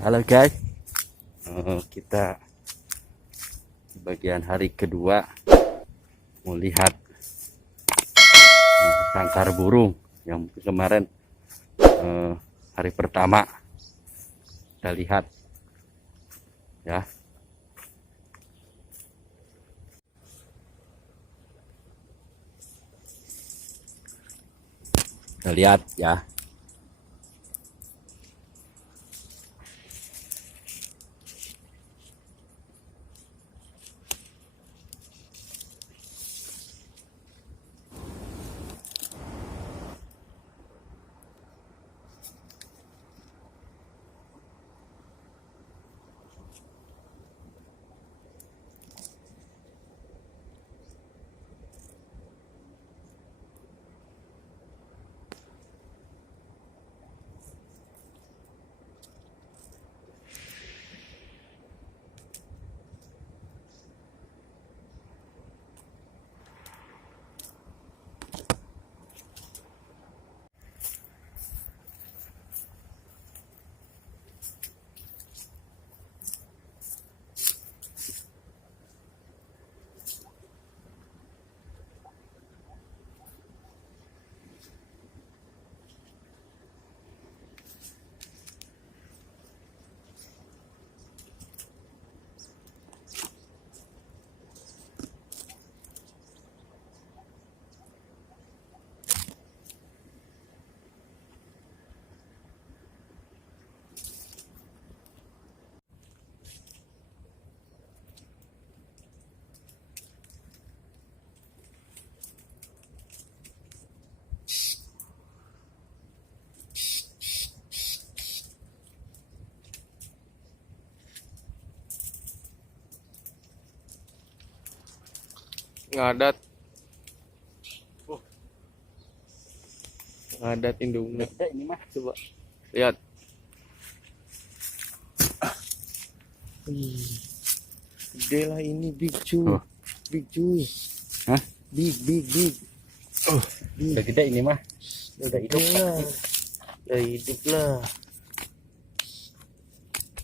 Halo guys, kita di bagian hari kedua mau lihat sangkar burung yang kemarin hari pertama kita lihat ya. Kita lihat ya. Ngadat. Ngadat indungnya. Ini mah Coba lihat. Gede lah ini, big cuy. Oh. Big cuy. Hah? Big. Udah gede ini mah. Udah hidup lah. Udah hidup lah.